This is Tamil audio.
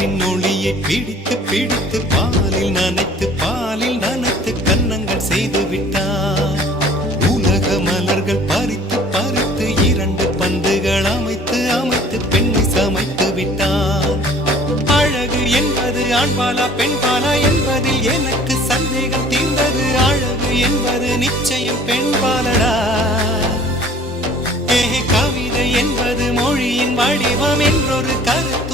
நிலவின் ஒளியை பிடித்து பிடித்து பாலில் நனைத்து கன்னங்கள் செய்து விட்டார். உலக மலர்கள் பறித்து பறித்து 2 பந்துகள் அமைத்து அமைத்து பெண்ணை சமைத்து விட்டார். அழகு என்பது ஆண்பாலா பெண்பாலா என்பதில் எனக்கு சந்தேகம் தீர்ந்தது. அழகு என்பது நிச்சயம் பெண்பாலடா. கவிதை என்பது மொழியின் வடிவம் என்றொரு கருத்து